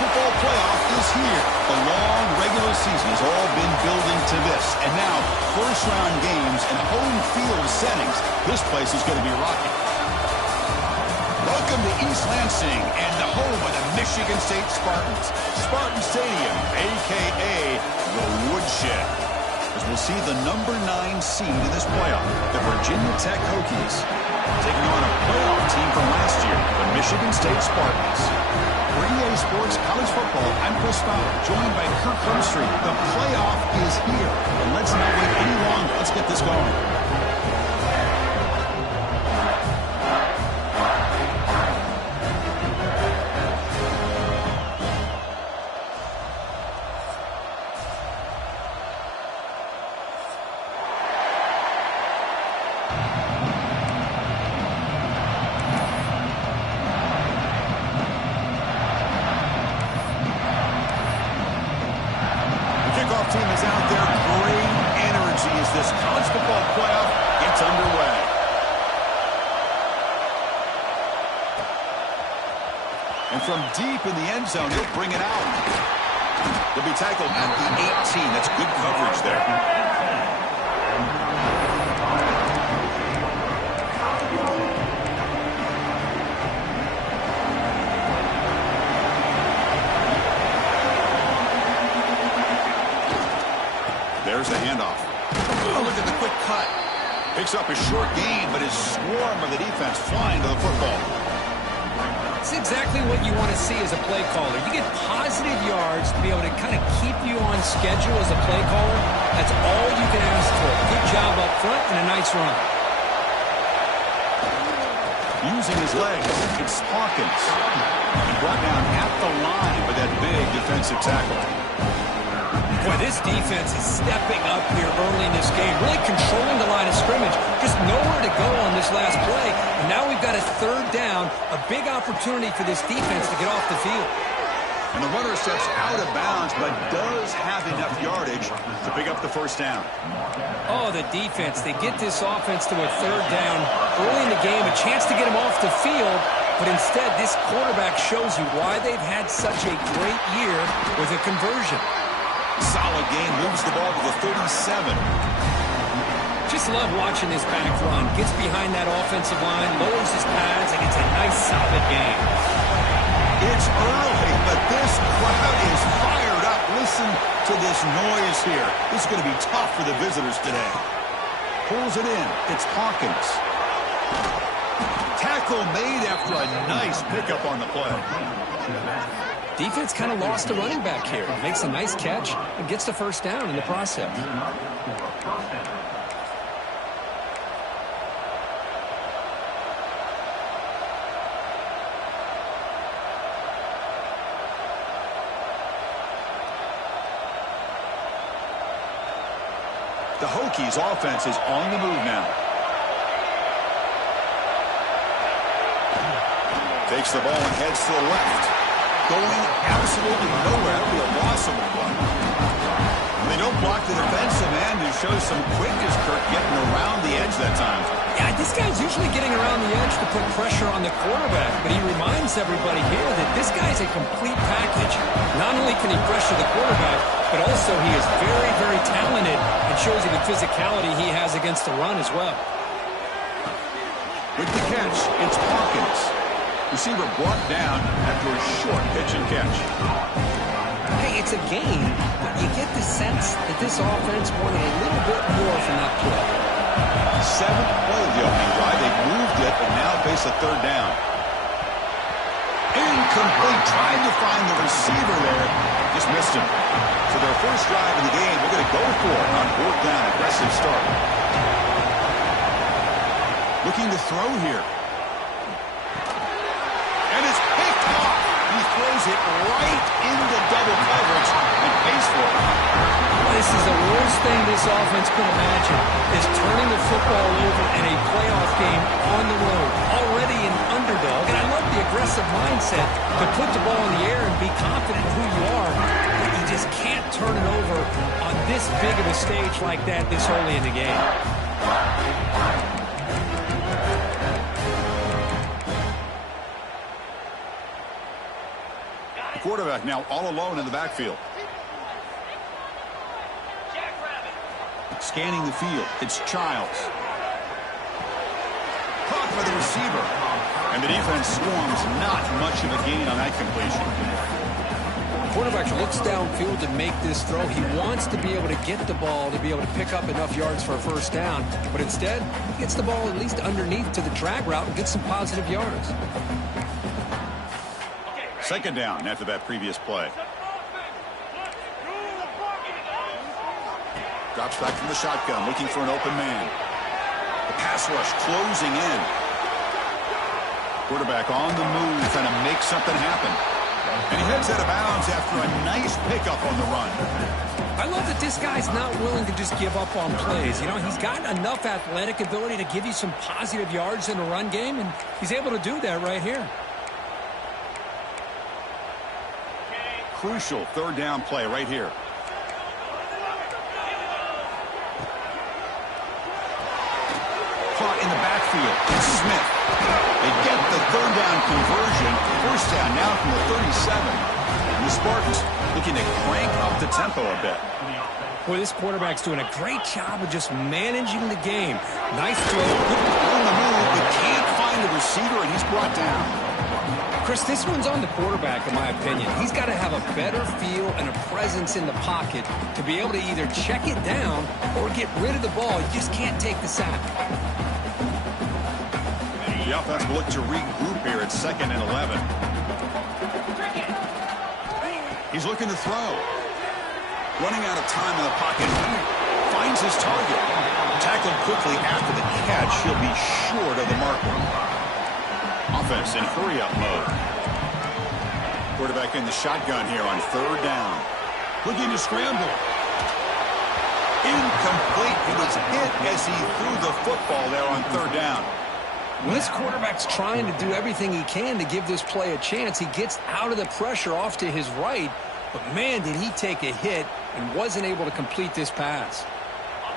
football playoff is here. The long regular season has all been building to this. And now, first-round games and home field settings. This place is going to be rocking. Welcome to East Lansing and the home of the Michigan State Spartans. Spartan Stadium, a.k.a. the Woodshed. As we'll see the number 9 seed in this playoff, the Virginia Tech Hokies, taking on a playoff team from last year, the Michigan State Spartans. For EA Sports College Football, I'm Chris Fowler, joined by Kirk Herbstreit. The playoff is here, and let's not wait any longer. Let's get this going. Team is out there. Great energy as this college football playoff gets underway. And from deep in the end zone, he'll bring it out. He'll be tackled at the 18. That's good coverage there. There's the handoff. Oh, look at the quick cut. Picks up a short gain, but his swarm of the defense flying to the football. It's exactly what you want to see as a play caller. You get positive yards to be able to kind of keep you on schedule as a play caller. That's all you can ask for. Good job up front and a nice run. Using his legs, it's Hawkins. He brought down at the line with that big defensive tackle. Boy, this defense is stepping up here early in this game, really controlling the line of scrimmage. Just nowhere to go on this last play. And now we've got a third down, a big opportunity for this defense to get off the field. And the runner steps out of bounds, but does have enough yardage to pick up the first down. Oh, the defense. They get this offense to a third down early in the game, a chance to get him off the field. But instead, this quarterback shows you why they've had such a great year with a conversion. Solid game, moves the ball to the 37. Just love watching this back run. Gets behind that offensive line, lowers his pads, and it's a nice, solid game. It's early, but this crowd is fired up. Listen to this noise here. This is going to be tough for the visitors today. Pulls it in. It's Hawkins. Tackle made after a nice pickup on the play. Defense kind of lost a running back here. Makes a nice catch and gets the first down in the process. The Hokies offense is on the move now. Takes the ball and heads to the left. Going absolutely nowhere. That'll be a loss of a block. They don't block the defensive end, who shows some quickness, Kirk, getting around the edge that time. Yeah, this guy's usually getting around the edge to put pressure on the quarterback, but he reminds everybody here that this guy's a complete package. Not only can he pressure the quarterback, but also he is very, very talented and shows you the physicality he has against the run as well. With the catch, it's Hawkins. Receiver brought down after a short pitch and catch. Hey, it's a game, but you get the sense that this offense wanted a little bit more from that play. 7th play of the opening drive. They moved it, but now face a third down. Incomplete. Trying to find the receiver there. Just missed him. So their first drive in the game, they're going to go for it on 4th down. Aggressive start. Looking to throw here. And it's picked off. He throws it right into double coverage and pays for it. This is the worst thing this offense could imagine, is turning the football over in a playoff game on the road. Already an underdog, and I love the aggressive mindset to put the ball in the air and be confident in who you are. But you just can't turn it over on this big of a stage like that this early in the game. Quarterback now all alone in the backfield. Scanning the field. It's Childs. Caught by the receiver. And the defense swarms. Not much of a gain on that completion. Quarterback looks downfield to make this throw. He wants to be able to get the ball to be able to pick up enough yards for a first down. But instead, he gets the ball at least underneath to the drag route and gets some positive yards. Second down after that previous play. Drops back from the shotgun, looking for an open man. The pass rush closing in. Quarterback on the move, trying to make something happen. And he heads out of bounds after a nice pickup on the run. I love that this guy's not willing to just give up on plays. You know, he's got enough athletic ability to give you some positive yards in the run game, and he's able to do that right here. Crucial third down play right here. Caught in the backfield. It's Smith. They get the third down conversion. First down now from the 37. And the Spartans looking to crank up the tempo a bit. Boy, this quarterback's doing a great job of just managing the game. Nice throw. On the move, but can't find the receiver, and he's brought down. Chris, this one's on the quarterback, in my opinion. He's got to have a better feel and a presence in the pocket to be able to either check it down or get rid of the ball. You just can't take the sack. The offense will look to regroup here at 2nd and 11. He's looking to throw. Running out of time in the pocket. Finds his target. Tackled quickly after the catch. He'll be short of the marker. Offense in hurry-up mode. Quarterback in the shotgun here on third down. Looking to scramble. Incomplete. He was hit as he threw the football there on third down. When this quarterback's trying to do everything he can to give this play a chance, he gets out of the pressure off to his right, but man, did he take a hit and wasn't able to complete this pass.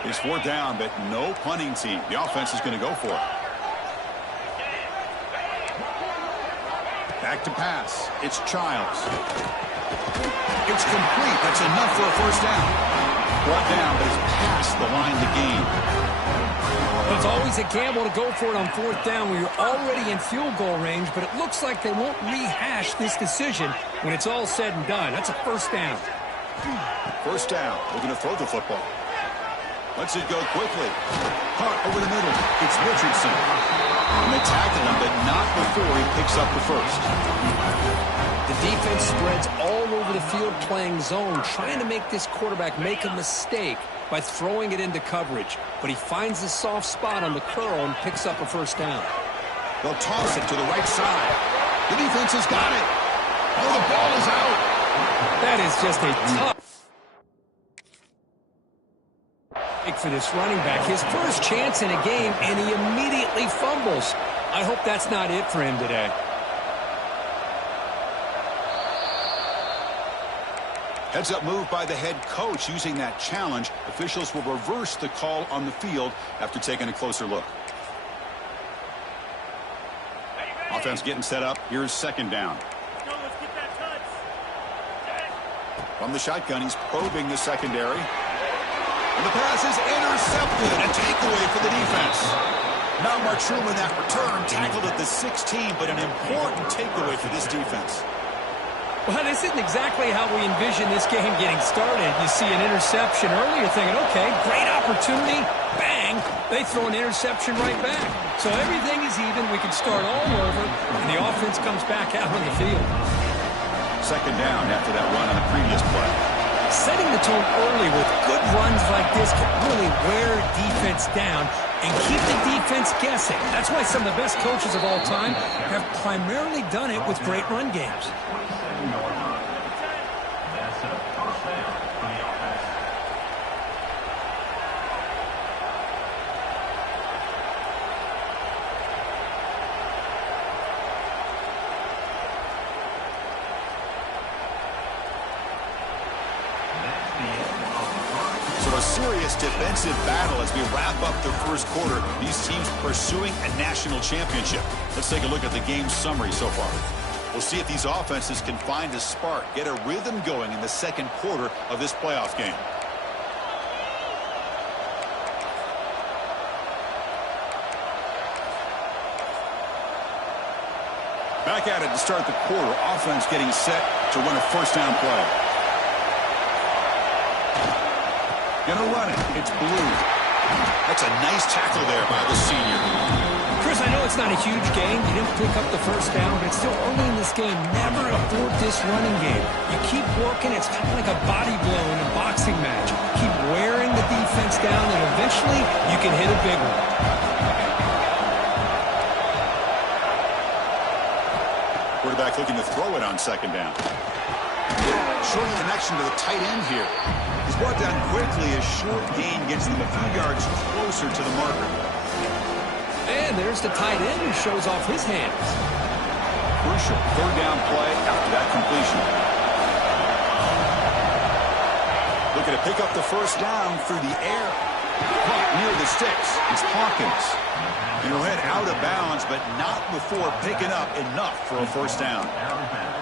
It's fourth down, but no punting team. The offense is going to go for it. Back to pass. It's Childs. It's complete. That's enough for a first down. Brought down, but it's past the line to gain. Well, it's always a gamble to go for it on fourth down when you're already in field goal range, but it looks like they won't rehash this decision when it's all said and done. That's a first down. First down. Looking to throw the football. Lets it go quickly. Caught over the middle. It's Richardson. And they tackle him, but not before he picks up the first. The defense spreads all over the field playing zone, trying to make this quarterback make a mistake by throwing it into coverage. But he finds the soft spot on the curl and picks up a first down. They'll toss it to the right side. The defense has got it. Oh, the ball is out. That is just a tough for this running back. His first chance in a game, and he immediately fumbles. I hope that's not it for him today. Heads-up move by the head coach. Using that challenge, officials will reverse the call on the field after taking a closer look. Offense getting set up. Here's second down. From the shotgun, he's probing the secondary. And the pass is intercepted. A takeaway for the defense. Not much room in that return. Tackled at the 16, but an important takeaway for this defense. Well, this isn't exactly how we envision this game getting started. You see an interception early, you're thinking, okay, great opportunity. Bang, they throw an interception right back. So everything is even. We can start all over, and the offense comes back out on the field. Second down after that run on the previous play. Setting the tone early with good runs like this can really wear defense down and keep the defense guessing. That's why some of the best coaches of all time have primarily done it with great run games. So a serious defensive battle as we wrap up the first quarter. These teams pursuing a national championship. Let's take a look at the game summary so far. We'll see if these offenses can find a spark, get a rhythm going in the second quarter of this playoff game. Back at it to start the quarter. Offense getting set to run a first down play. Gonna run it. It's Blue. That's a nice tackle there by the senior. Chris, I know it's not a huge gain. You didn't pick up the first down, but it's still early in this game. Never abort this running game. You keep working. It's kind of like a body blow in a boxing match. Keep wearing the defense down, and eventually you can hit a big one. Quarterback looking to throw it on second down. Short connection to the tight end here. He's brought down quickly as short gain gets them a few yards closer to the marker. And there's the tight end who shows off his hands. Crucial third down play after that completion. Looking to pick up the first down through the air. Caught near the sticks. It's Hawkins. And he'll head out of bounds, but not before picking up enough for a first down.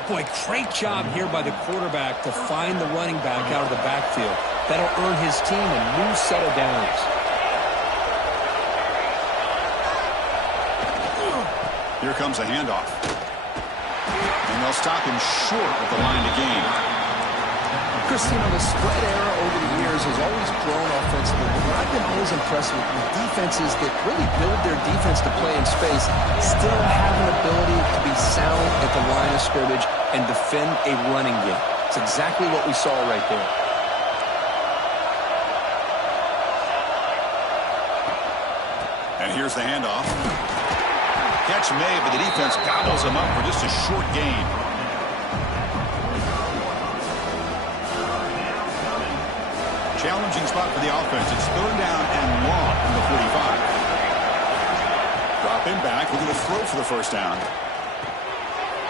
Boy, great job here by the quarterback to find the running back out of the backfield. That'll earn his team a new set of downs. Here comes a handoff. And they'll stop him short of the line to gain. Chris, the spread era over the years has always grown offensively. But I've been always impressed with defenses that really build their defense to play in space, still have an ability to be sound at the line of scrimmage and defend a running game. It's exactly what we saw right there. And here's the handoff. Catch made, but the defense gobbles him up for just a short gain. Challenging spot for the offense. It's third down and long from the 45. Drop in back. We're going to throw for the first down.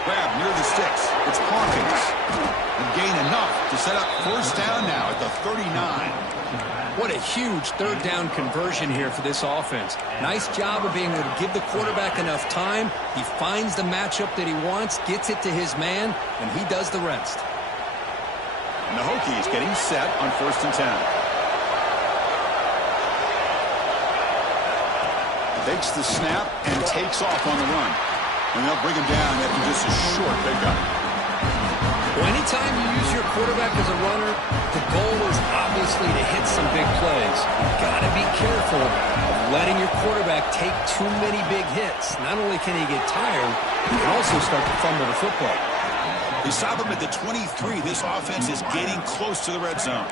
Grab near the sticks. It's Hawkins. And gain enough to set up first down now at the 39. What a huge third down conversion here for this offense. Nice job of being able to give the quarterback enough time. He finds the matchup that he wants, gets it to his man, and he does the rest. And the Hokies getting set on first and 10. Takes the snap and takes off on the run. And they'll bring him down after just a short pickup. Well, anytime you use your quarterback as a runner, the goal is obviously to hit some big plays. You've got to be careful of letting your quarterback take too many big hits. Not only can he get tired, he can also start to fumble the football. They stop him at the 23. This offense is getting close to the red zone.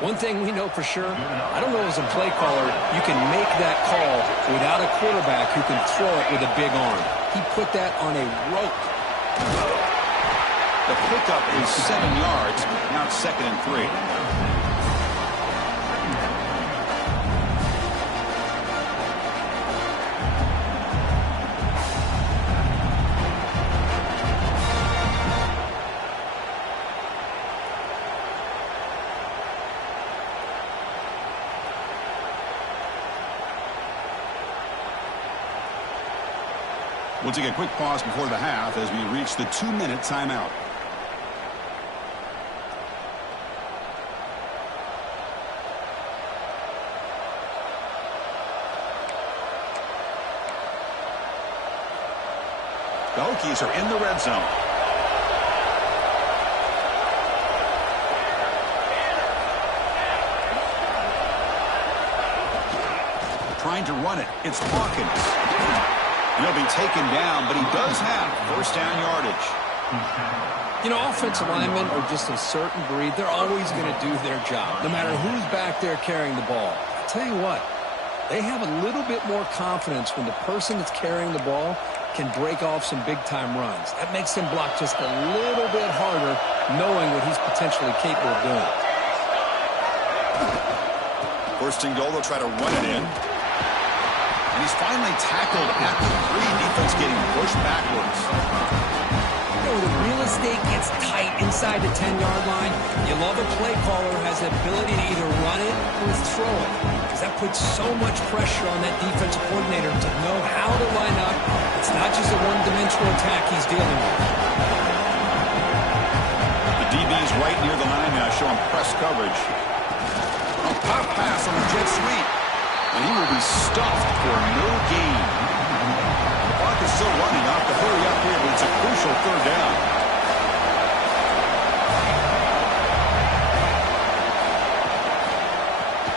One thing we know for sure, I don't know as a play caller, you can make that call without a quarterback who can throw it with a big arm. He put that on a rope. The pickup is 7 yards. Now it's second and 3. We'll take a quick pause before the half as we reach the 2-minute timeout. The Hokies are in the red zone. Trying to run it. It's Hawkins. He'll be taken down, but he does have first down yardage. You know, offensive linemen are just a certain breed. They're always going to do their job, no matter who's back there carrying the ball. I'll tell you what, they have a little bit more confidence when the person that's carrying the ball can break off some big-time runs. That makes him block just a little bit harder, knowing what he's potentially capable of doing. First and goal, they'll try to run it in. And he's finally tackled at the 3. Defense getting pushed backwards. You know, where the real estate gets tight inside the 10-yard line, you love a play caller who has the ability to either run it or throw it, because that puts so much pressure on that defensive coordinator to know how to line up. It's not just a one-dimensional attack he's dealing with. The DB's right near the line now, showing press coverage. A pop pass on the jet sweep, and he will be stuffed for no gain. The clock is still running. Off to hurry up here, but it's a crucial third down.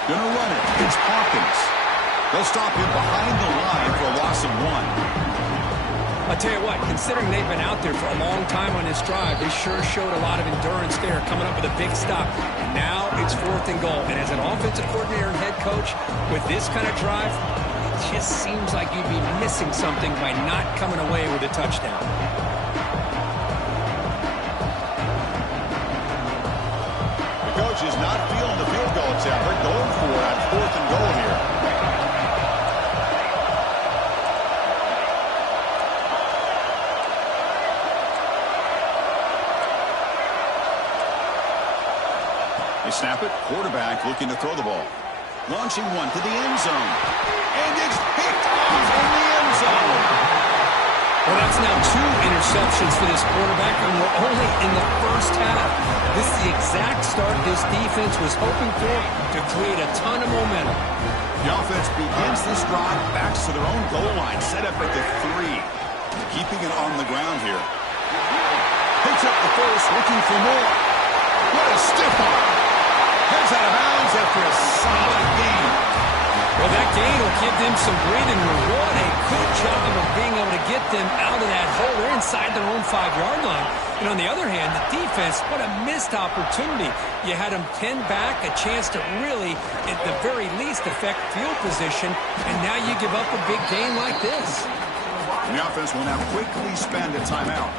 Gonna run it. It's Hawkins. They'll stop him behind the line for a loss of 1. I'll tell you what, considering they've been out there for a long time on this drive, they sure showed a lot of endurance there, coming up with a big stop. And now it's 4th and goal. And as an offensive coordinator and head coach, with this kind of drive, it just seems like you'd be missing something by not coming away with a touchdown. The coach is not feeling the field goal attempt. They're going for it on 4th and goal here. They snap it. Quarterback looking to throw the ball. Launching one to the end zone. And it's picked off in the end zone. Well, that's now 2 interceptions for this quarterback, and we're only in the first half. This is the exact start this defense was hoping for to create a ton of momentum. The offense begins this drive, backs to their own goal line, set up at the 3. Keeping it on the ground here. Picks up the first, looking for more. What a stiff arm. Heads out of bounds after a solid gain. Well, that gain will give them some breathing room. What a good job of being able to get them out of that hole. They're inside their own 5-yard line. And on the other hand, the defense, what a missed opportunity. You had them pinned back, a chance to really, at the very least, affect field position. And now you give up a big gain like this. The offense will now quickly spend a timeout.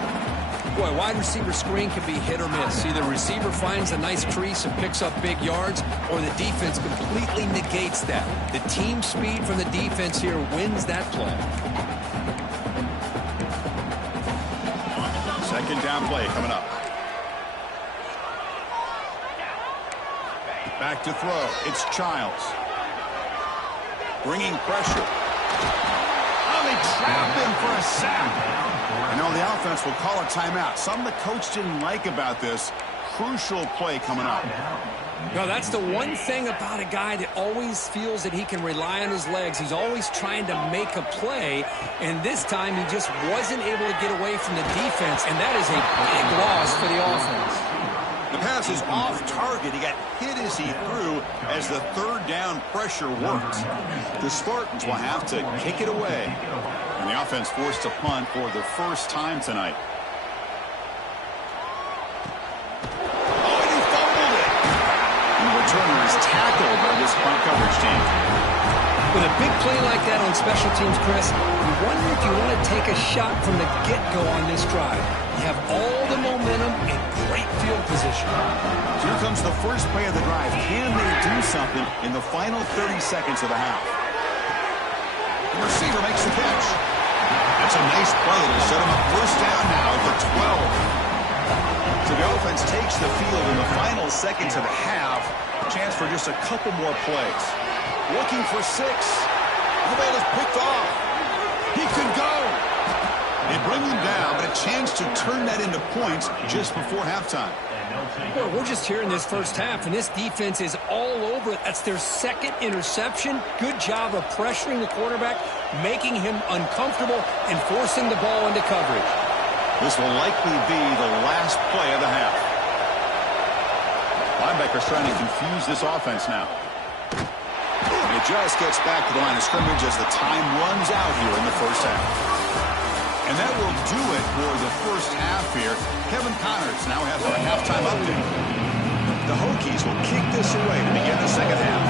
Boy, wide receiver screen can be hit or miss. Either receiver finds a nice crease and picks up big yards, or the defense completely negates that. The team speed from the defense here wins that play. Second down play coming up. Back to throw. It's Childs. Bringing pressure. Oh, they trap him for a sack. And now the offense will call a timeout. Something the coach didn't like about this. Crucial play coming up. No, that's the one thing about a guy that always feels that he can rely on his legs. He's always trying to make a play, and this time he just wasn't able to get away from the defense, and that is a big loss for the offense. The pass is off target. He got hit as he threw as the third down pressure worked. The Spartans will have to kick it away. And the offense forced to punt for the first time tonight. Oh, and he fumbled it. The returner is tackled by this punt coverage team. With a big play like that on special teams, Chris, you wonder if you want to take a shot from the get-go on this drive. You have all the momentum and great field position. So here comes the first play of the drive. Can they do something in the final 30 seconds of the half? The receiver makes the catch. That's a nice play to set him up first down now at the 12. So the offense takes the field in the final seconds of the half. Chance for just a couple more plays. Looking for 6. The ball is picked off. He could go. They bring him down, but a chance to turn that into points just before halftime. Well, we're just here in this first half, and this defense is all over it. That's their second interception. Good job of pressuring the quarterback, making him uncomfortable, and forcing the ball into coverage. This will likely be the last play of the half. Linebacker's trying to confuse this offense now. And it just gets back to the line of scrimmage as the time runs out here in the first half. And that will do it for the first half here. Kevin Connors now has our halftime update. The Hokies will kick this away to begin the second half.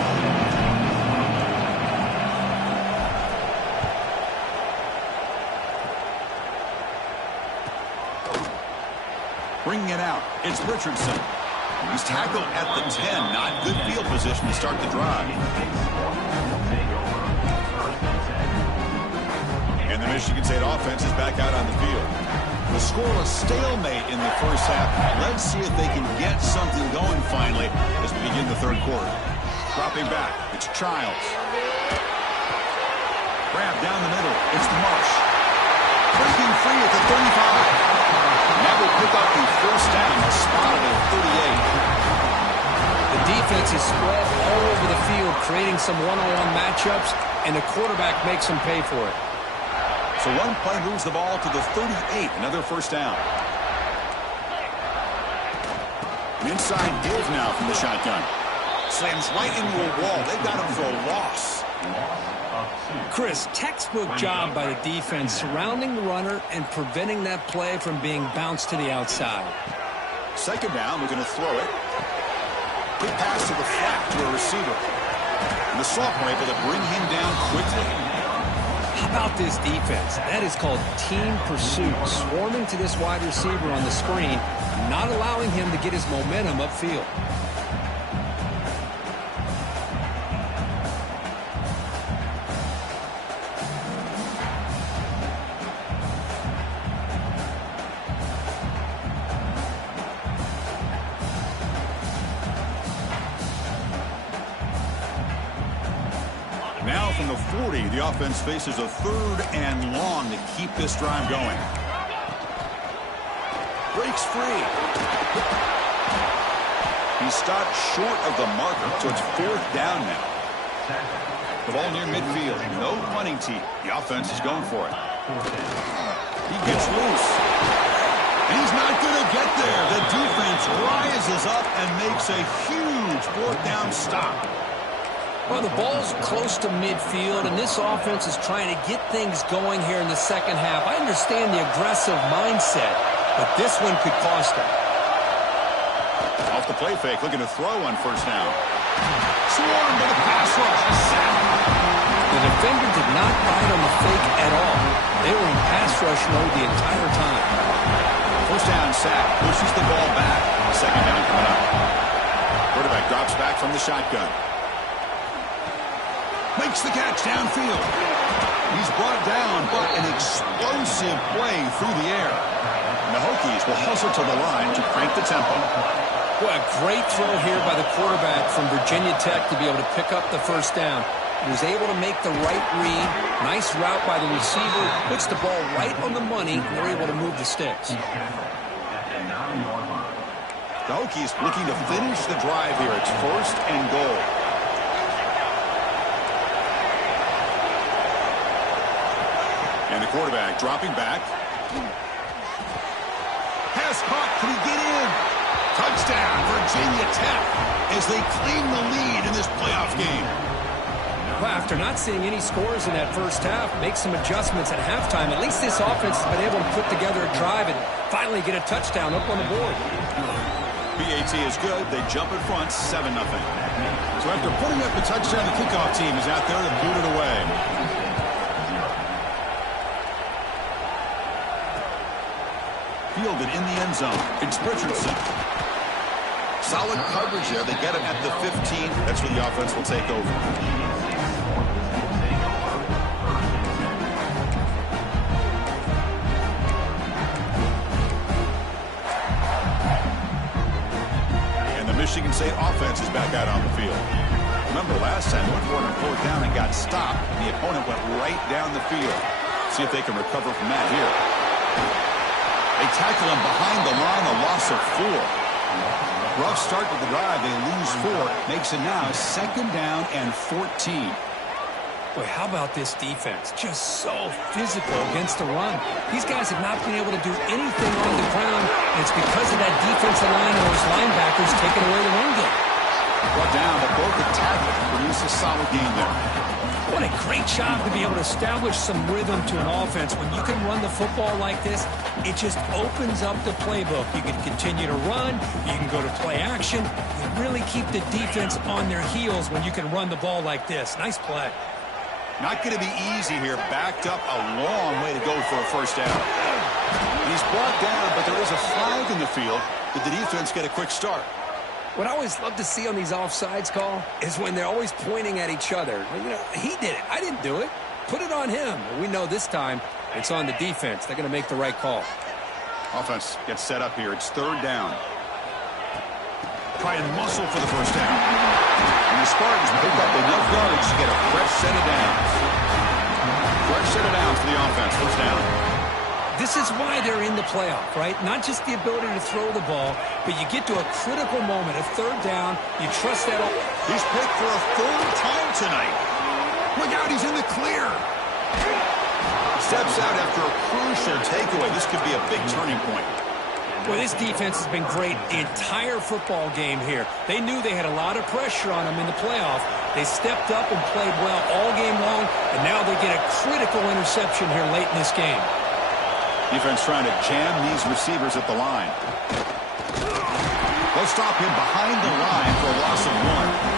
Bringing it out, it's Richardson. He's tackled at the 10. Not good field position to start the drive. And the Michigan State offense is back out on the field. The scoreless stalemate in the first half. Let's see if they can get something going finally as we begin the third quarter. Dropping back, it's Childs. Grab down the middle, it's Marsh. Breaking free at the 35. Now we pick up the first down, spotted at 38. The defense is spread all over the field, creating some one-on-one matchups, and the quarterback makes them pay for it. So one play moves the ball to the 38, another first down. An inside give now from the shotgun. Slams right into a wall. They've got him for a loss. Chris, textbook job by the defense surrounding the runner and preventing that play from being bounced to the outside. Second down, we're going to throw it. Quick pass to the flat to a receiver. And the sophomore able to bring him down quickly. How about this defense? That is called team pursuit. Swarming to this wide receiver on the screen, not allowing him to get his momentum upfield. Now from the 40, the offense faces a third and long to keep this drive going. Breaks free. He stopped short of the marker, so it's fourth down now. The ball near midfield. No punting tee. The offense is going for it. He gets loose. And he's not going to get there. The defense rises up and makes a huge fourth down stop. Well, the ball's close to midfield, and this offense is trying to get things going here in the second half. I understand the aggressive mindset, but this one could cost them. Off the play fake, looking to throw on first down. Swarmed by the pass rush. The defender did not bite on the fake at all. They were in pass rush mode the entire time. First down sack, pushes the ball back. Second down coming up. Quarterback drops back from the shotgun. Makes the catch downfield. He's brought down, but an explosive play through the air. And the Hokies will hustle to the line to crank the tempo. What a great throw here by the quarterback from Virginia Tech to be able to pick up the first down. He was able to make the right read. Nice route by the receiver. Puts the ball right on the money, and they're able to move the sticks. The Hokies looking to finish the drive here. It's first and goal. And the quarterback dropping back. Pass caught. Can he get in? Touchdown, Virginia Tech, as they claim the lead in this playoff game. Well, after not seeing any scores in that first half, make some adjustments at halftime. At least this offense has been able to put together a drive and finally get a touchdown up on the board. PAT is good. They jump in front, 7-0. So after putting up the touchdown, the kickoff team is out there to boot it away. Fielded in the end zone. It's Richardson. Solid coverage there. They get him at the 15. That's where the offense will take over. And the Michigan State offense is back out on the field. Remember last time, went for it on fourth down and got stopped. The opponent went right down the field. See if they can recover from that here. They tackle him behind the line, a loss of 4. Rough start to the drive. They lose 4. Makes it now second down and 14. Boy, how about this defense? Just so physical against the run. These guys have not been able to do anything on the ground, and it's because of that defensive line and those linebackers taking away the run game. Brought down, but both the tackle produce a solid game there. What a great job to be able to establish some rhythm to an offense. When you can run the football like this, it just opens up the playbook. You can continue to run. You can go to play action. You really keep the defense on their heels when you can run the ball like this. Nice play. Not going to be easy here. Backed up a long way to go for a first down. He's brought down, but there is a flag in the field. Did the defense get a quick start? What I always love to see on these offsides call is when they're always pointing at each other. You know, he did it. I didn't do it. Put it on him. We know this time it's on the defense. They're going to make the right call. Offense gets set up here. It's third down. Try and muscle for the first down. And the Spartans pick up enough yards to get a fresh set of downs. Fresh set of downs for the offense. First down. This is why they're in the playoff, right? Not just the ability to throw the ball, but you get to a critical moment, a third down. You trust that. He's picked for a third time tonight. Look out, he's in the clear. Steps out after a crucial takeaway. This could be a big turning point. Well, this defense has been great the entire football game here. They knew they had a lot of pressure on them in the playoff. They stepped up and played well all game long, and now they get a critical interception here late in this game. Defense trying to jam these receivers at the line. They'll stop him behind the line for a loss of 1.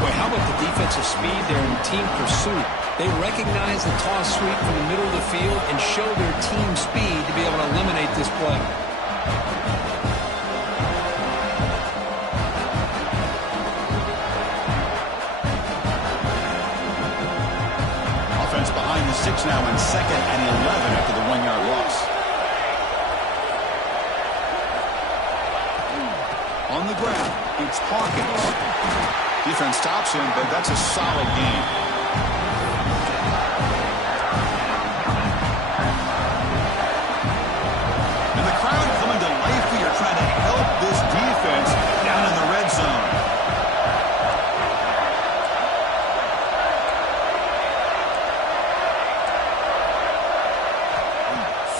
Boy, how about the defensive speed there in team pursuit? They recognize the toss sweep from the middle of the field and show their team speed to be able to eliminate this play. Offense behind the 6 now in 2nd and 11 after the 1-yard loss. On the ground, it's Hawkins. Defense stops him, but that's a solid game. And the crowd coming to life here, trying to help this defense down in the red zone.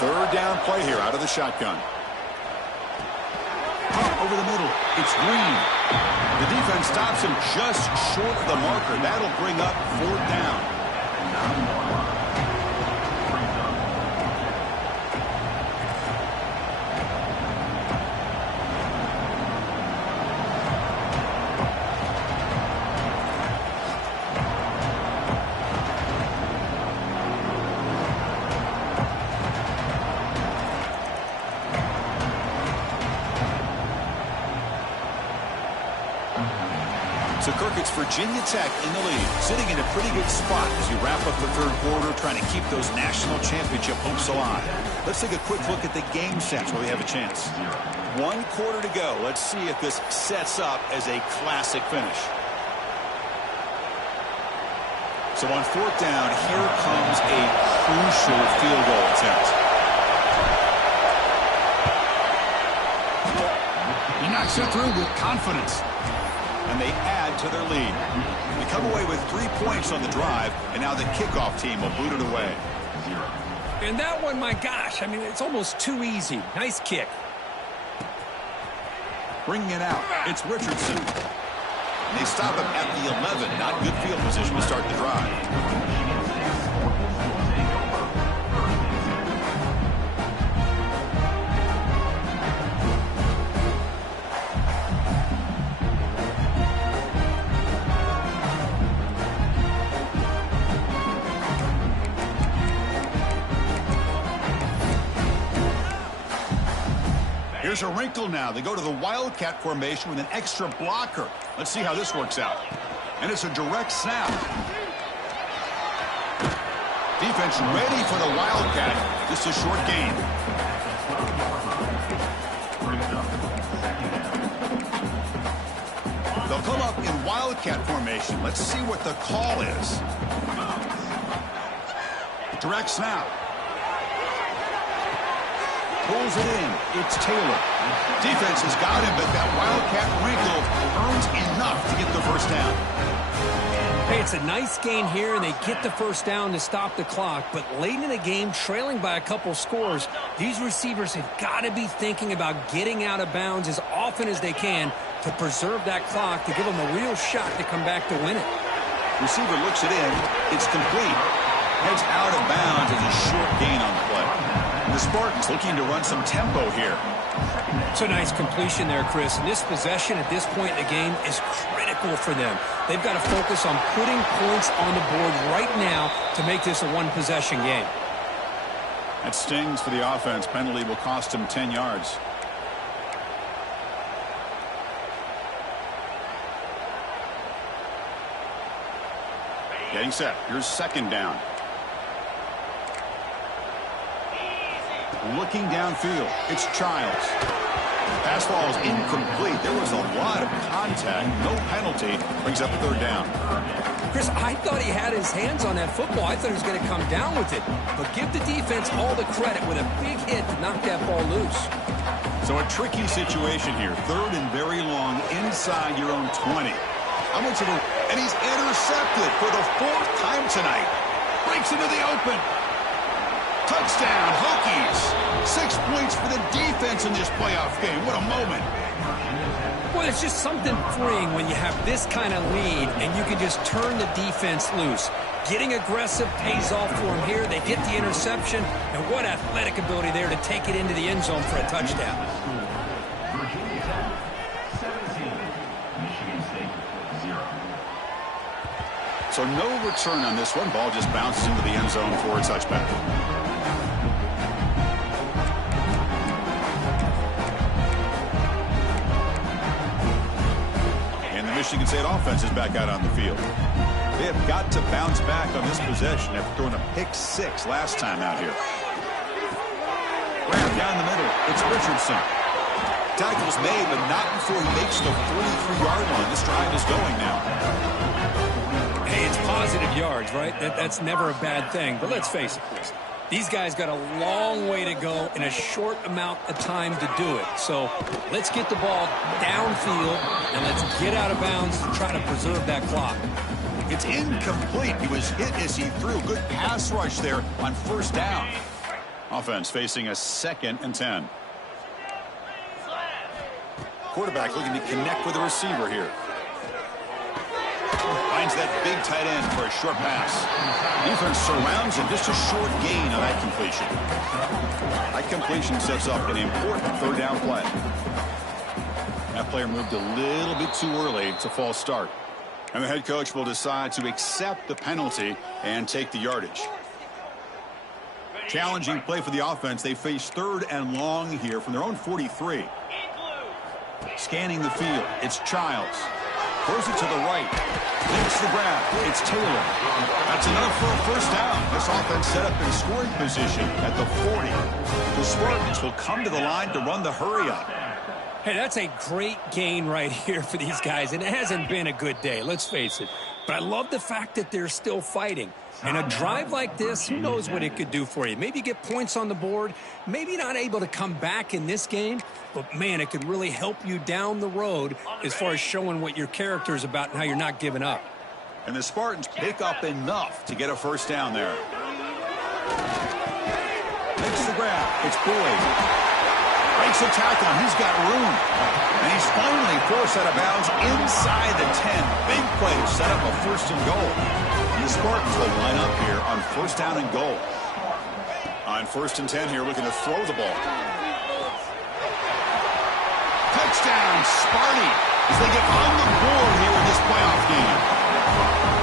Third down play here out of the shotgun. Over the middle, it's Green. The defense stops him just short of the marker. That'll bring up 4th down. So, Kirk, it's Virginia Tech in the lead, sitting in a pretty good spot as you wrap up the third quarter, trying to keep those national championship hopes alive. Let's take a quick look at the game sets while we have a chance. 1 quarter to go. Let's see if this sets up as a classic finish. So on 4th down, here comes a crucial field goal attempt. He knocks it through with confidence. And they add to their lead. They come away with 3 points on the drive, and now the kickoff team will boot it away. And that one, my gosh, I mean, it's almost too easy. Nice kick. Bringing it out, it's Richardson. And they stop him at the 11. Not good field position to start the drive. Here's a wrinkle now. They go to the Wildcat formation with an extra blocker. Let's see how this works out. And it's a direct snap. Defense ready for the Wildcat. Just a short gain. They'll come up in Wildcat formation. Let's see what the call is. Direct snap. Pulls it in. It's Taylor. Defense has got him, but that Wildcat wrinkle earns enough to get the first down. Hey, it's a nice gain here, and they get the first down to stop the clock. But late in the game, trailing by a couple scores, these receivers have got to be thinking about getting out of bounds as often as they can to preserve that clock, to give them a real shot to come back to win it. Receiver looks it in. It's complete. Heads out of bounds as a short gain on the play. The Spartans looking to run some tempo here. It's a nice completion there, Chris. And this possession at this point in the game is critical for them. They've got to focus on putting points on the board right now to make this a one-possession game. That stings for the offense. Penalty will cost them 10 yards. Getting set. Here's second down. looking downfield. It's Childs. Pass ball is incomplete. There was a lot of contact. No penalty. Brings up a third down. Chris, I thought he had his hands on that football. I thought he was going to come down with it. But give the defense all the credit with a big hit to knock that ball loose. So a tricky situation here. Third and very long inside your own 20. How much of a... And he's intercepted for the 4th time tonight. Breaks into the open. Touchdown, Hokies. 6 points for the defense in this playoff game. What a moment. Well, it's just something freeing when you have this kind of lead and you can just turn the defense loose. Getting aggressive pays off for them here. They get the interception, and what athletic ability there to take it into the end zone for a touchdown. So no return on this one. Ball just bounces into the end zone for a touchback. Michigan State offense is back out on the field. They have got to bounce back on this possession after throwing a pick 6 last time out here. Grab down the middle. It's Richardson. Tackle's made, but not before he makes the 43-yard line. This drive is going now. Hey, it's positive yards, right? That's never a bad thing. But let's face it, Chris. These guys got a long way to go in a short amount of time to do it. So let's get the ball downfield and let's get out of bounds and try to preserve that clock. It's incomplete. He was hit as he threw. Good pass rush there on first down. Offense facing a 2nd and 10. Quarterback looking to connect with the receiver here. Finds that big tight end for a short pass. Defense surrounds him. Just a short gain on that completion. That completion sets up an important 3rd down play. That player moved a little bit too early. It's a false start. And the head coach will decide to accept the penalty and take the yardage. Challenging play for the offense. They face 3rd and long here from their own 43. Scanning the field. It's Childs. Throws it to the right. Makes the grab. It's Taylor. That's enough for a first down. This offense set up in scoring position at the 40. The Spartans will come to the line to run the hurry up. Hey, that's a great gain right here for these guys, and it hasn't been a good day, let's face it. But I love the fact that they're still fighting. And a drive like this, who knows what it could do for you. Maybe get points on the board, maybe not able to come back in this game, but, man, it could really help you down the road as far as showing what your character is about and how you're not giving up. And the Spartans pick up enough to get a first down there. Makes the grab. It's Boyd. Breaks a tackle. He's got room. And he's finally forced out of bounds inside the 10. Big play to set up a 1st and goal. And the Spartans will line up here on 1st down and goal. On 1st and 10 here, looking to throw the ball. Touchdown, Sparty, as they get on the board here in this playoff game.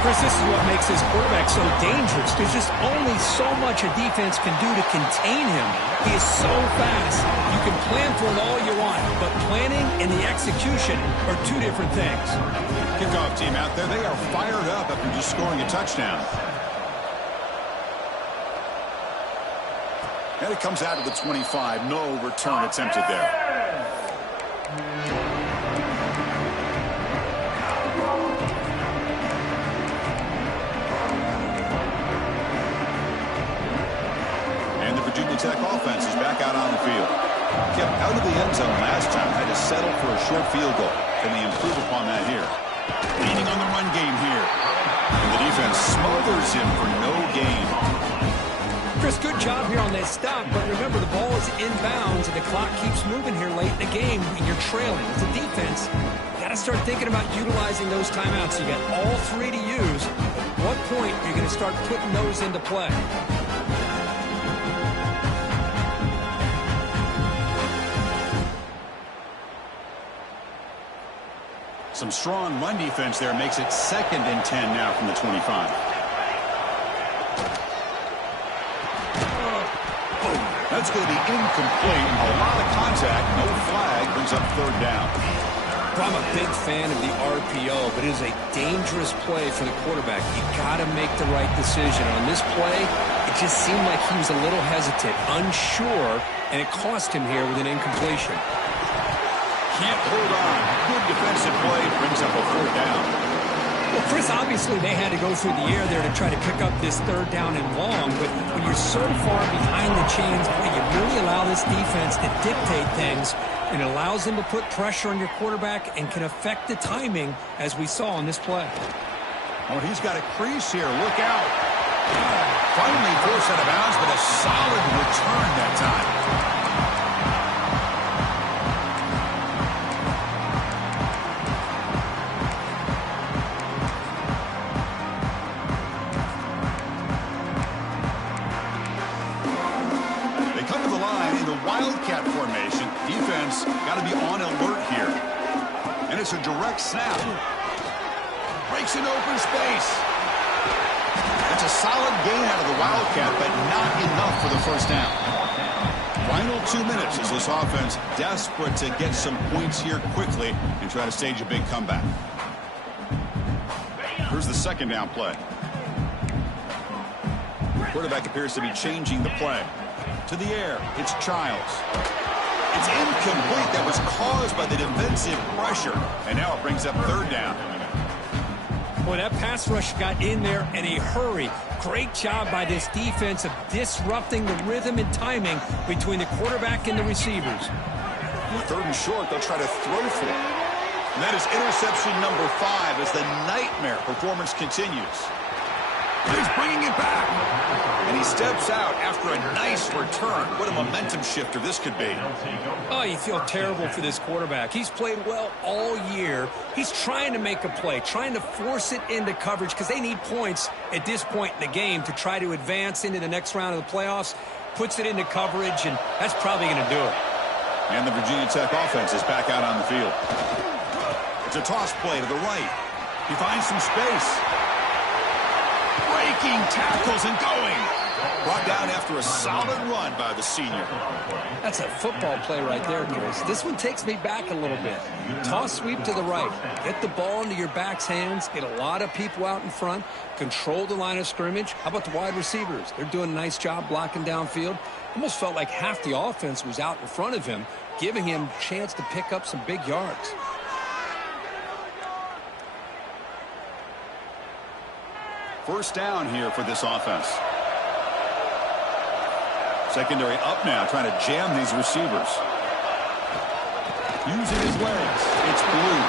Chris, this is what makes this quarterback so dangerous. There's just only so much a defense can do to contain him. He is so fast. You can plan for it all you want, but planning and the execution are 2 different things. Kickoff team out there, they are fired up after just scoring a touchdown. And it comes out of the 25. No return attempted there. Virginia Tech offense is back out on the field. Kept out of the end zone last time. Had to settle for a short field goal. Can they improve upon that here? Leaning on the run game here. And the defense smothers him for no gain. Chris, good job here on that stop, but remember the ball is inbounds and the clock keeps moving here late in the game and you're trailing. As a defense, you got to start thinking about utilizing those timeouts. You got all 3 to use. At what point are you going to start putting those into play? Some strong run defense there makes it 2nd and 10 now from the 25. That's going to be incomplete. A lot of contact. No flag. Brings up 3rd down. Well, I'm a big fan of the RPO, but it is a dangerous play for the quarterback. You got to make the right decision. On this play, it just seemed like he was a little hesitant, unsure, and it cost him here with an incompletion. Can't hold on. Good defensive play. Brings up a 4th down. Well, Chris, obviously they had to go through the air there to try to pick up this 3rd down and long, but when you're so far behind the chains, boy, you really allow this defense to dictate things, and it allows them to put pressure on your quarterback and can affect the timing, as we saw on this play. Oh, he's got a crease here. Look out. Finally forced out of bounds, but a solid return that time. Wildcat formation. Defense got to be on alert here. And it's a direct snap. Breaks an open space. It's a solid gain out of the Wildcat, but not enough for the 1st down. Final 2 minutes as this offense desperate to get some points here quickly and try to stage a big comeback. Here's the 2nd down play. Quarterback appears to be changing the play. To the air, it's Childs. It's incomplete. That was caused by the defensive pressure. And now it brings up 3rd down. Boy, that pass rush got in there in a hurry. Great job by this defense of disrupting the rhythm and timing between the quarterback and the receivers. 3rd and short, they'll try to throw for it. And that is interception number 5 as the nightmare performance continues. He's bringing it back. And he steps out after a nice return. What a momentum shifter this could be. Oh, you feel terrible for this quarterback. He's played well all year. He's trying to make a play, trying to force it into coverage because they need points at this point in the game to try to advance into the next round of the playoffs. Puts it into coverage, and that's probably going to do it. And the Virginia Tech offense is back out on the field. It's a toss play to the right. He finds some space. Breaking tackles and going. Brought down after a solid run by the senior. That's a football play right there, Chris. This one takes me back a little bit. Toss sweep to the right. Get the ball into your back's hands. Get a lot of people out in front. Control the line of scrimmage. How about the wide receivers? They're doing a nice job blocking downfield. Almost felt like half the offense was out in front of him, giving him a chance to pick up some big yards. First down here for this offense. Secondary up now, trying to jam these receivers. Using his legs. It's Blue.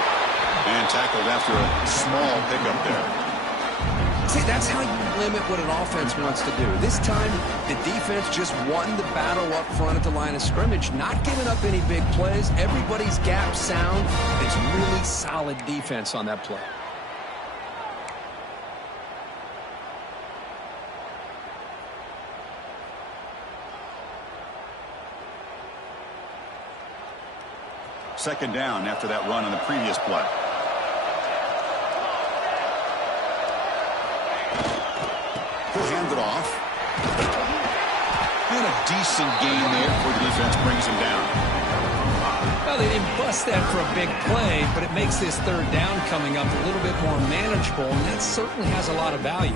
And tackled after a small pickup there. See, that's how you limit what an offense wants to do. This time, the defense just won the battle up front at the line of scrimmage, not giving up any big plays. Everybody's gap sound. It's really solid defense on that play. Second down after that run on the previous play. He'll hand it off. And a decent gain there before the defense brings him down. Well, they didn't bust that for a big play, but it makes this 3rd down coming up a little bit more manageable, and that certainly has a lot of value.